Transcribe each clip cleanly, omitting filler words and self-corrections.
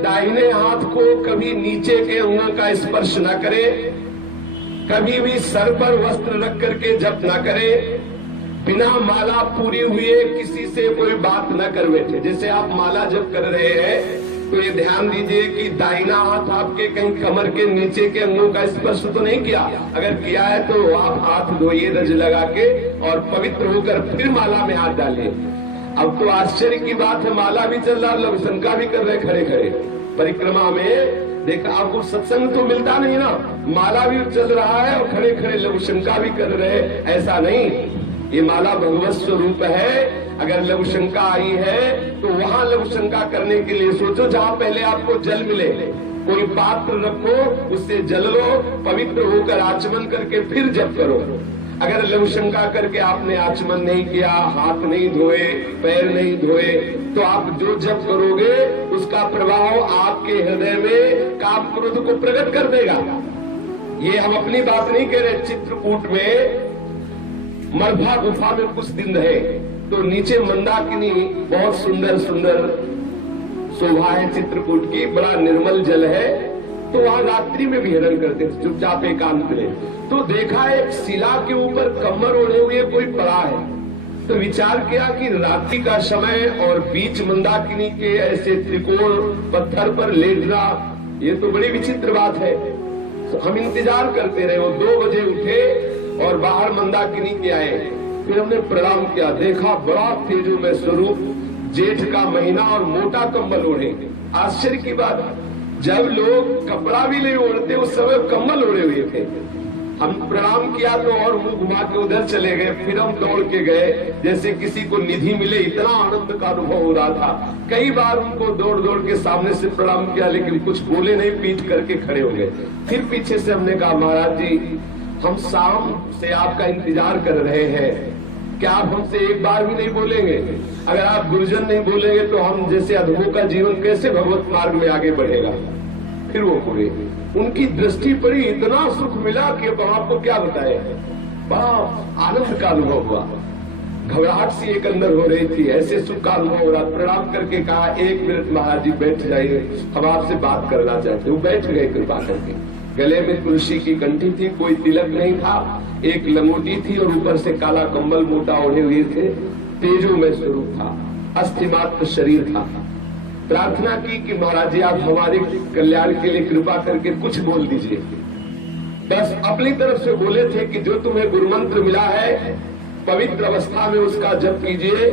दाहिने हाथ को कभी नीचे के अंगों का स्पर्श न करे, कभी भी सर पर वस्त्र रख करके जप न करे, बिना माला पूरी हुए किसी से कोई बात न कर बैठे। जैसे आप माला जप कर रहे हैं तो ये ध्यान दीजिए कि दाहिना हाथ आपके कहीं कमर के नीचे के अंगों का स्पर्श तो नहीं किया। अगर किया है तो आप हाथ धोइए रज लगा के और पवित्र होकर फिर माला में हाथ डालिए। अब तो आश्चर्य की बात है, माला भी चल रहा, लघु शंका भी कर रहे खड़े खड़े परिक्रमा में। देखा आपको सत्संग तो मिलता नहीं ना, माला भी चल रहा है और खड़े खड़े लघु शंका भी कर रहे। ऐसा नहीं, ये माला भगवत स्वरूप है। अगर लघु शंका आई है तो वहां लघु शंका करने के लिए सोचो जहां पहले आपको जल मिले, कोई पात्र रखो, उससे जल लो, पवित्र होकर आचमन करके फिर जप करो। अगर लघु शंका करके आपने आचमन नहीं किया, हाथ नहीं धोए, पैर नहीं धोए, तो आप जो जप करोगे उसका प्रभाव आपके हृदय में काम क्रोध को प्रकट कर देगा। ये हम अपनी बात नहीं कह रहे। चित्रकूट में मरभा गुफा में कुछ दिन रहे तो नीचे मंदाकिनी बहुत सुंदर सुंदर शोभा है चित्रकूट की, बड़ा निर्मल जल है, तो वहां रात्रि में विहरण करते थे चुपचाप एकांत में। तो देखा एक शिला के ऊपर कमर ओढ़े हुए कोई पड़ा है, तो विचार किया कि रात्रि का समय और बीच मंदाकिनी के ऐसे त्रिकोण पत्थर पर लेटना, ये तो बड़ी विचित्र बात है। तो हम इंतजार करते रहे। वो 2 बजे उठे और बाहर मंदाकिनी के आए। फिर हमने प्रणाम किया, देखा बड़ा तेजोमय स्वरूप, जेठ का महीना और मोटा कंबल ओढ़े। आश्चर्य की बात, जब लोग कपड़ा भी नहीं ओढ़ते उस समय कंबल ओढ़े हुए थे। हम प्रणाम किया तो और मुंह घुमा के उधर चले गए। फिर हम दौड़ के गए जैसे किसी को निधि मिले, इतना आनंद का अनुभव हो रहा था। कई बार उनको दौड़ दौड़ के सामने से प्रणाम किया लेकिन कुछ बोले नहीं, पीठ करके खड़े हो गए। फिर पीछे से हमने कहा, महाराज जी हम शाम से आपका इंतजार कर रहे हैं, क्या आप हमसे एक बार भी नहीं बोलेंगे? अगर आप गुरुजन नहीं बोलेंगे तो हम जैसे अधमों का जीवन कैसे भगवत मार्ग में आगे बढ़ेगा? फिर वो बोले, उनकी दृष्टि पड़ी, इतना सुख मिला कि अब आपको क्या बताए। बड़ा आनंद का अनुभव हुआ, घबराहट सी एक अंदर हो रही थी, ऐसे सुख का अनुभव हो रहा। प्रणाम करके कहा, 1 मिनट महाराज जी बैठ जाइए, हम आपसे बात करना चाहते। वो बैठ गए कृपा करके। गले में तुलसी की कंठी थी, कोई तिलक नहीं था, एक लंगोटी थी और ऊपर से काला कंबल मोटा ओढ़े हुए थे। तेजोमय स्वरूप था, अस्थिमात्र शरीर था। प्रार्थना की कि महाराज जी आप हमारे कल्याण के लिए कृपा करके कुछ बोल दीजिए। बस अपनी तरफ से बोले थे कि जो तुम्हें गुरु मंत्र मिला है पवित्र अवस्था में उसका जप कीजिए।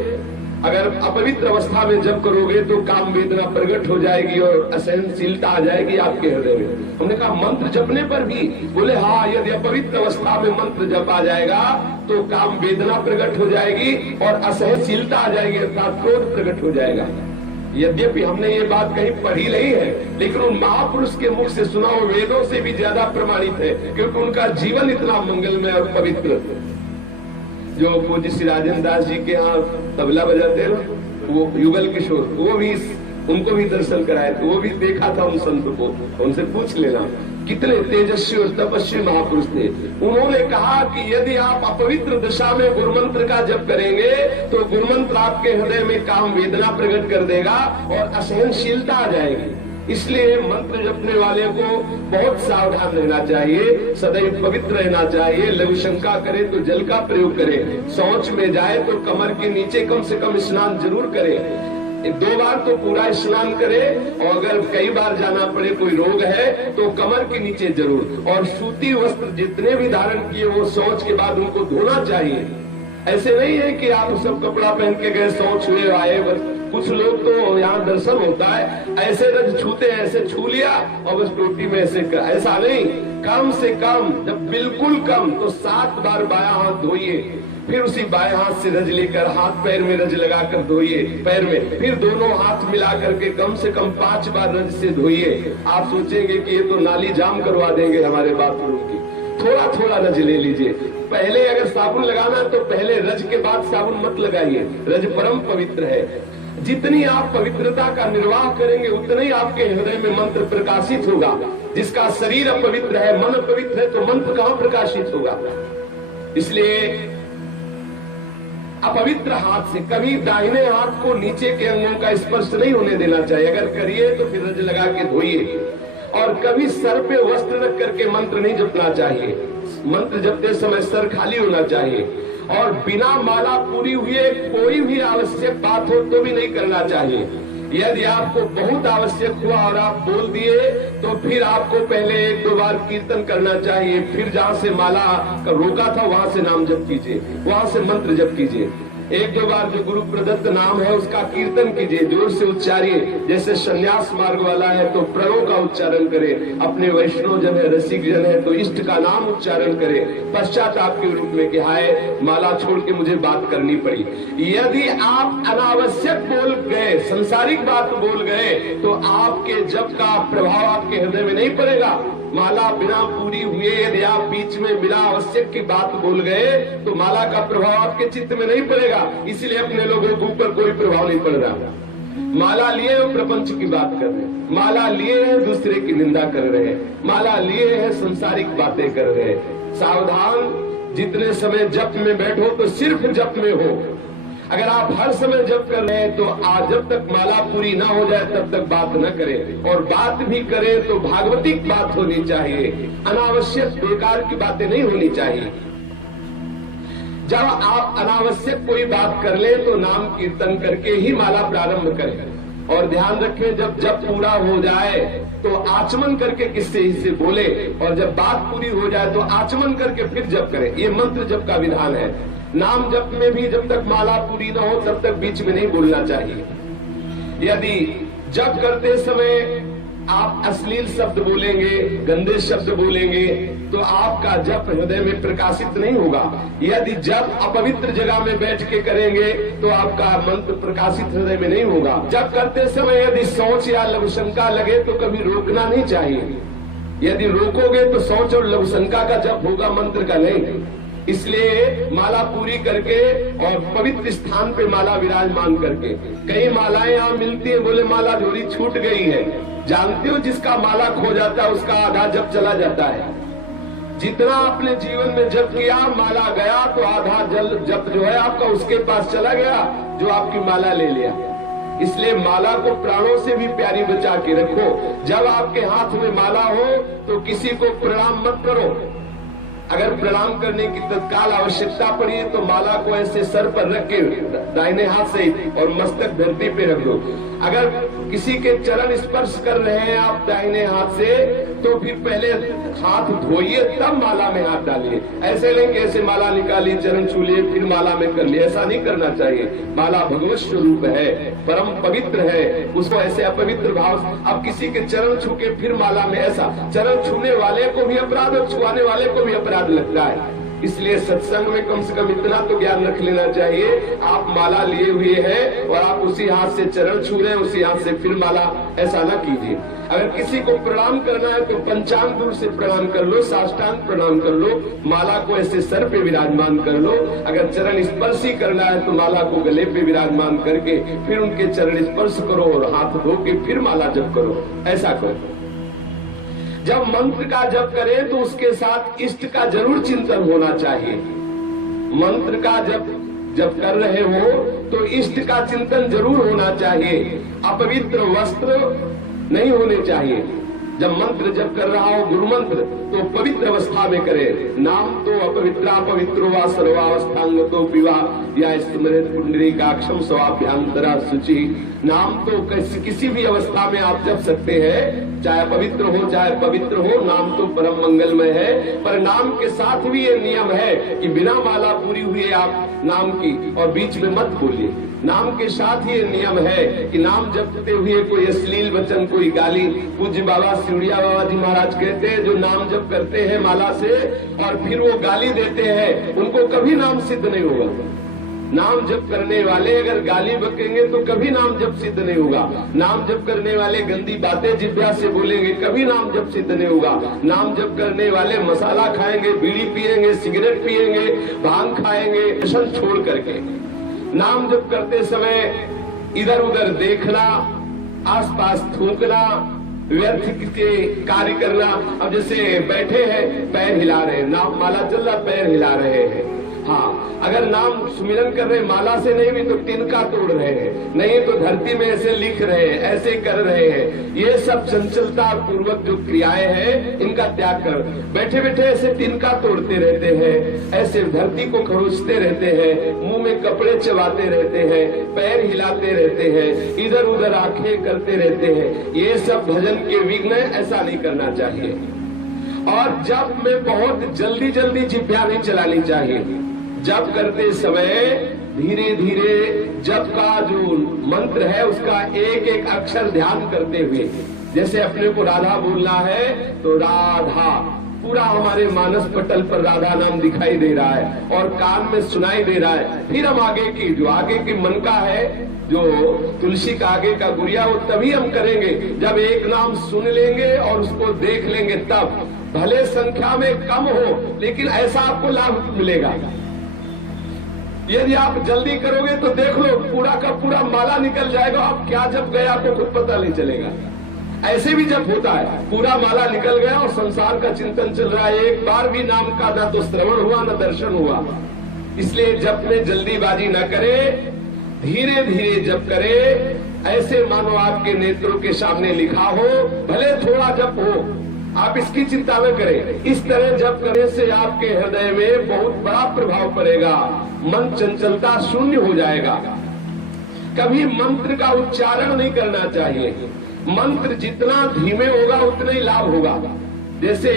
अगर अपवित्र अवस्था में जप करोगे तो काम वेदना प्रकट हो जाएगी और असहनशीलता आ जाएगी आपके हृदय में। हमने कहा मंत्र जपने पर भी? बोले हाँ, यदि अपवित्र अवस्था में मंत्र जप आ जाएगा तो काम वेदना प्रकट हो जाएगी और असहनशीलता आ जाएगी, अर्थात क्रोध प्रकट हो जाएगा। यद्यपि हमने ये बात कहीं पढ़ी नहीं है लेकिन उन महापुरुष के मुख से सुना हुआ वेदों से भी ज्यादा प्रमाणित है, क्योंकि उनका जीवन इतना मंगलमय और पवित्र। जो पूज्य श्री राजेंद्र दास जी के यहाँ तबला बजाते हैं ना, वो युगल किशोर, वो भी उनको भी दर्शन कराए थे, वो भी देखा था उन संत को। उनसे पूछ लेना कितने तेजस्वी और तपस्वी महापुरुष थे। उन्होंने कहा कि यदि आप अपवित्र दिशा में गुरुमंत्र का जप करेंगे तो गुरुमंत्र आपके हृदय में काम वेदना प्रकट कर देगा और असहनशीलता आ जाएगी। इसलिए मंत्र जपने वाले को बहुत सावधान रहना चाहिए, सदैव पवित्र रहना चाहिए। लघु शंका करे तो जल का प्रयोग करे, शौच में जाए तो कमर के नीचे कम से कम स्नान जरूर करे। 2 बार तो पूरा स्नान करे, और अगर कई बार जाना पड़े, कोई रोग है तो कमर के नीचे जरूर। और सूती वस्त्र जितने भी धारण किए वो शौच के बाद उनको धोना चाहिए। ऐसे नहीं है कि आप सब कपड़ा पहन के गए, शौच हुए आए। बस कुछ लोग तो यहाँ दर्शन होता है ऐसे रज छूते हैं, ऐसे छू लिया और बस टोटी में ऐसा नहीं। कम से कम, जब बिल्कुल कम, तो 7 बार बायां हाथ धोइए, फिर उसी बाएं हाथ से रज लेकर हाथ पैर में रज लगाकर धोइए पैर में, फिर दोनों हाथ मिला करके कम से कम 5 बार रज से धोइए। आप सोचेंगे कि ये तो नाली जाम करवा देंगे हमारे बाथरूम की। थोड़ा थोड़ा रज ले लीजिए। पहले अगर साबुन लगाना है तो पहले रज के बाद साबुन मत लगाइए। रज परम पवित्र है। जितनी आप पवित्रता का निर्वाह करेंगे उतना ही आपके हृदय में मंत्र प्रकाशित होगा। जिसका शरीर अपवित्र है, मन पवित्र है, तो मंत्र कहाँ प्रकाशित होगा? इसलिए अपवित्र हाथ से कभी दाहिने हाथ को नीचे के अंगों का स्पर्श नहीं होने देना चाहिए। अगर करिए तो फिर रज लगा के धोइए। और कभी सर पे वस्त्र रख करके मंत्र नहीं जपना चाहिए। मंत्र जपते समय सर खाली होना चाहिए। और बिना माला पूरी हुए कोई भी आवश्यक बात हो तो भी नहीं करना चाहिए। यदि आपको बहुत आवश्यक हुआ और आप बोल दिए तो फिर आपको पहले 1-2 बार कीर्तन करना चाहिए। फिर जहां से माला का रोका था वहां से नाम जप कीजिए, वहां से मंत्र जप कीजिए। 1-2 बार जो गुरु प्रदत्त नाम है उसका कीर्तन कीजिए, जोर से उच्चारिए। जैसे संन्यास मार्ग वाला है तो प्रणव का उच्चारण करे, अपने वैष्णव जन है, रसिक जन है तो इष्ट का नाम उच्चारण करे। पश्चाताप के रूप में कि हाय माला छोड़ के मुझे बात करनी पड़ी। यदि आप अनावश्यक बोल गए, संसारिक बात बोल गए तो आपके जप का प्रभाव आपके हृदय में नहीं पड़ेगा। माला बिना पूरी हुए यदि आप बीच में बिना आवश्यक की बात बोल गए तो माला का प्रभाव आपके चित्त में नहीं पड़ेगा। इसलिए अपने लोगों के ऊपर कोई प्रभाव नहीं पड़ रहा। माला लिए हो प्रपंच की बात कर रहे हैं, माला लिए हैं दूसरे की निंदा कर रहे हैं, माला लिए हैं संसारिक बातें कर रहे हैं। सावधान, जितने समय जप में बैठो तो सिर्फ जप में हो। अगर आप हर समय जप कर रहे हैं तो आज जब तक माला पूरी ना हो जाए तब तक बात न करें। और बात भी करें तो भागवतिक बात होनी चाहिए, अनावश्यक बेकार की बातें नहीं होनी चाहिए। जब आप अनावश्यक कोई बात कर ले तो नाम कीर्तन करके ही माला प्रारंभ करें। और ध्यान रखें जब जप पूरा हो जाए तो आचमन करके किससे इससे बोले, और जब बात पूरी हो जाए तो आचमन करके फिर जप करें। ये मंत्र जप का विधान है। नाम जप में भी जब तक माला पूरी न हो तब तक बीच में नहीं बोलना चाहिए। यदि जप करते समय आप अश्लील शब्द बोलेंगे, गंदे शब्द बोलेंगे तो आपका जप हृदय में प्रकाशित नहीं होगा। यदि जप अपवित्र जगह में बैठ के करेंगे तो आपका मंत्र प्रकाशित हृदय में नहीं होगा। जप करते समय यदि शौच या लघुशंका लगे तो कभी रोकना नहीं चाहिए। यदि रोकोगे तो शौच और लघुशंका का जप होगा, मंत्र का नहीं। इसलिए माला पूरी करके और पवित्र स्थान पे माला विराजमान करके। कई मालाएं यहाँ मिलती है, बोले माला झोली छूट गई है। जानते हो जिसका माला खो जाता है उसका आधा जप चला जाता है। जितना आपने जीवन में जप किया, माला गया तो आधा जप जो है आपका उसके पास चला गया जो आपकी माला ले लिया। इसलिए माला को प्राणों से भी प्यारी बचा के रखो। जब आपके हाथ में माला हो तो किसी को प्रणाम मत करो। अगर प्रणाम करने की तत्काल आवश्यकता पड़ी तो माला को ऐसे सर पर रख के दाहिने हाथ से और मस्तक धरती पे रख दो। अगर किसी के चरण स्पर्श कर रहे हैं आप दाहिने हाथ से तो फिर पहले हाथ धोइए तब माला में हाथ डालिए। ऐसे नहीं कि ऐसे माला निकाली, चरण छू लिए, फिर माला में कर लिए, ऐसा नहीं करना चाहिए। माला भगवत स्वरूप है, परम पवित्र है, उसको ऐसे अपवित्र भाव। अब किसी के चरण छू के फिर माला में, ऐसा चरण छूने वाले को भी अपराध और छुआने वाले को भी अपराध लगता है। इसलिए सत्संग में कम से कम इतना तो ज्ञान रख लेना चाहिए, आप माला लिए हुए हैं और आप उसी हाथ से चरण छू रहे हैं, उसी हाथ से फिर माला, ऐसा ना कीजिए। अगर किसी को प्रणाम करना है तो पंचांग दूर से प्रणाम कर लो, साष्टांग प्रणाम कर लो, माला को ऐसे सर पे विराजमान कर लो। अगर चरण स्पर्श ही करना है तो माला को गले पे विराजमान करके फिर उनके चरण स्पर्श करो और हाथ धो के फिर माला जप करो, ऐसा करो। जब मंत्र का जप करें तो उसके साथ इष्ट का जरूर चिंतन होना चाहिए। मंत्र का जब कर रहे हो तो इष्ट का चिंतन जरूर होना चाहिए। अपवित्र वस्त्र नहीं होने चाहिए। जब मंत्र जप कर रहा हो गुरु मंत्र तो पवित्र अवस्था में करे। नाम तो अपवित्रा पवित्रो वा सर्वावस्थांग तो पिवा या स्मृत पुंडरीकाक्षम स्वाभ्यांतरा शुचि। नाम तो किसी भी अवस्था में आप जप सकते हैं, चाहे पवित्र हो चाहे पवित्र हो, नाम तो परम मंगलमय है। पर नाम के साथ भी ये नियम है कि बिना माला पूरी हुई आप नाम की और बीच में मत बोलिए। नाम के साथ ये नियम है कि नाम जपते हुए कोई अश्लील वचन, कोई गाली। पूज्य बाबा सिवड़िया बाबा जी महाराज कहते हैं जो नाम जप करते हैं माला से और फिर वो गाली देते हैं उनको कभी नाम सिद्ध नहीं होगा। नाम जप करने वाले अगर गाली बकेंगे तो कभी नाम जप सिद्ध नहीं होगा। नाम जप करने वाले गंदी बातें जिह्वा से बोलेंगे, कभी नाम जप सिद्ध नहीं होगा। नाम जप करने वाले मसाला खाएंगे, बीड़ी पिएंगे, सिगरेट पिएंगे, भांग खाएंगे, व्यसन छोड़ करके। नाम जप करते समय इधर उधर देखना, आसपास थूकना, व्यर्थ के कार्य करना। अब जैसे बैठे हैं पैर हिला रहे हैं, नाम माला चल रहा पैर हिला रहे हैं, हाँ, अगर नाम सुमिरन कर रहे माला से नहीं भी तो तिनका तोड़ रहे हैं, नहीं तो धरती में ऐसे लिख रहे हैं, ऐसे कर रहे हैं, ये सब चंचलता पूर्वक जो क्रियाएं हैं इनका त्याग कर। बैठे बैठे ऐसे तिनका तोड़ते रहते हैं, ऐसे धरती को खरोचते रहते हैं, मुंह में कपड़े चबाते रहते हैं, पैर हिलाते रहते हैं, इधर उधर आंखें करते रहते हैं, ये सब भजन के विघ्न, ऐसा नहीं करना चाहिए। और जब में बहुत जल्दी जल्दी जिह्वा नहीं चलानी चाहिए। जप करते समय धीरे धीरे जप का जो मंत्र है उसका एक एक अक्षर ध्यान करते हुए, जैसे अपने को राधा बोलना है तो राधा पूरा हमारे मानस पटल पर राधा नाम दिखाई दे रहा है और कान में सुनाई दे रहा है। फिर हम आगे की जो आगे की मन का है, जो तुलसी का आगे का गुड़िया, वो तभी हम करेंगे जब एक नाम सुन लेंगे और उसको देख लेंगे। तब भले संख्या में कम हो लेकिन ऐसा आपको लाभ मिलेगा। यदि आप जल्दी करोगे तो देख लो पूरा का पूरा माला निकल जाएगा, आप क्या जब गए आपको खुद पता नहीं चलेगा। ऐसे भी जब होता है पूरा माला निकल गया और संसार का चिंतन चल रहा है, एक बार भी नाम का ना तो श्रवण हुआ ना दर्शन हुआ। इसलिए जप में जल्दीबाजी न करे, धीरे धीरे जप करे, ऐसे मानो आपके नेत्रों के सामने लिखा हो, भले थोड़ा जप हो, आप इसकी चिंता न करें। इस तरह जप करने से आपके हृदय में बहुत बड़ा प्रभाव पड़ेगा, मन चंचलता शून्य हो जाएगा। कभी मंत्र का उच्चारण नहीं करना चाहिए। मंत्र जितना धीमे होगा उतना ही लाभ होगा। जैसे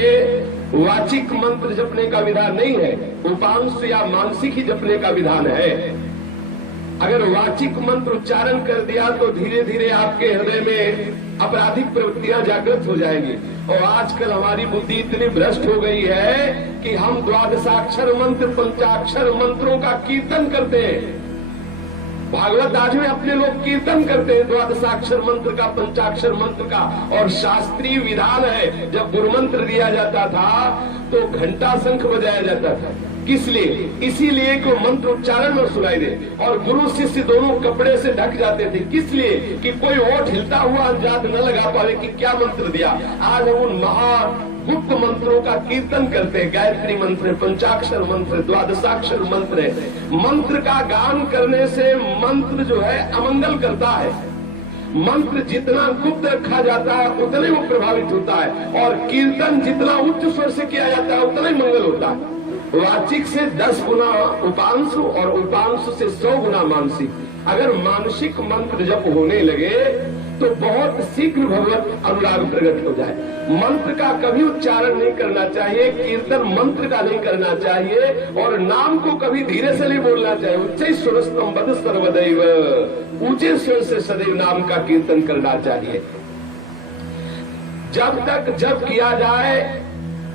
वाचिक मंत्र जपने का विधान नहीं है, उपांश या मानसिक ही जपने का विधान है। अगर वाचिक मंत्र उच्चारण कर दिया तो धीरे धीरे आपके हृदय में आपराधिक प्रवृत्तियां जागृत हो जाएंगी। और आजकल हमारी बुद्धि इतनी भ्रष्ट हो गई है कि हम द्वादशाक्षर मंत्र, पंचाक्षर मंत्रों का कीर्तन करते हैं। भागवत आज में अपने लोग कीर्तन करते हैं द्वादशाक्षर मंत्र का, पंचाक्षर मंत्र का। और शास्त्रीय विधान है, जब गुरु मंत्र दिया जाता था तो घंटा शंख बजाया जाता था। किस लिए? इसीलिए कि मंत्र उच्चारण में सुनाई दे। और गुरु शिष्य दोनों कपड़े से ढक जाते थे। किस लिए? कि कोई ओठ हिलता हुआ अंदाज न लगा पावे कि क्या मंत्र दिया। आज हम उन महागुप्त मंत्रों का कीर्तन करते हैं। गायत्री मंत्र, पंचाक्षर मंत्र, द्वादशाक्षर मंत्र है। मंत्र का गान करने से मंत्र जो है अमंगल करता है। मंत्र जितना गुप्त रखा जाता है उतना ही वो प्रभावित होता है। और कीर्तन जितना उच्च स्वर से किया जाता है उतना ही मंगल होता है। वाचिक से 10 गुना उपांशु और उपांशु से 100 गुना मानसिक। अगर मानसिक मंत्र जब होने लगे तो बहुत शीघ्र भगवत अनुराग प्रकट हो जाए। मंत्र का कभी उच्चारण नहीं करना चाहिए, कीर्तन मंत्र का नहीं करना चाहिए, और नाम को कभी धीरे से नहीं बोलना चाहिए। उच्च स्वरस्तम बद सर्वदैव, ऊंचे स्वर से सदैव नाम का कीर्तन करना चाहिए। जब तक जब किया जाए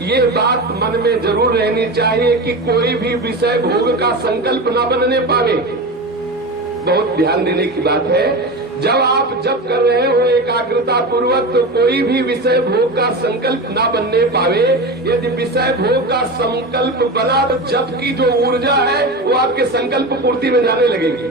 ये बात मन में जरूर रहनी चाहिए कि कोई भी विषय भोग का संकल्प न बनने पावे। बहुत ध्यान देने की बात है। जब आप जप कर रहे हो एकाग्रता पूर्वक तो कोई भी विषय भोग का संकल्प ना बनने पावे। यदि विषय भोग का संकल्प बना तो जप की जो ऊर्जा है वो आपके संकल्प पूर्ति में जाने लगेगी।